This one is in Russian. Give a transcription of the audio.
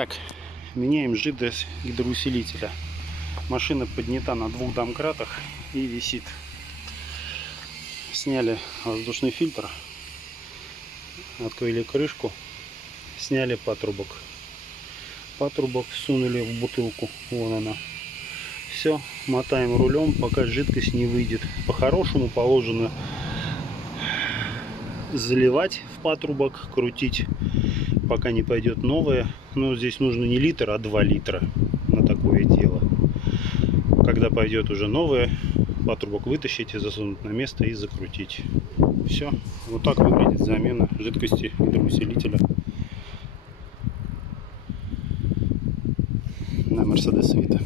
Так, меняем жидкость гидроусилителя. Машина поднята на 2 домкратах и висит. Сняли воздушный фильтр, открыли крышку, сняли патрубок. Патрубок сунули в бутылку. Вон она. Все, мотаем рулем, пока жидкость не выйдет. По-хорошему положено заливать в патрубок, крутить, пока не пойдет новое. Но здесь нужно не литр, а 2 литра на такое дело. Когда пойдет уже новое, патрубок вытащить и засунуть на место и закрутить. Все. Вот так выглядит замена жидкости гидроусилителя на Mercedes Vito.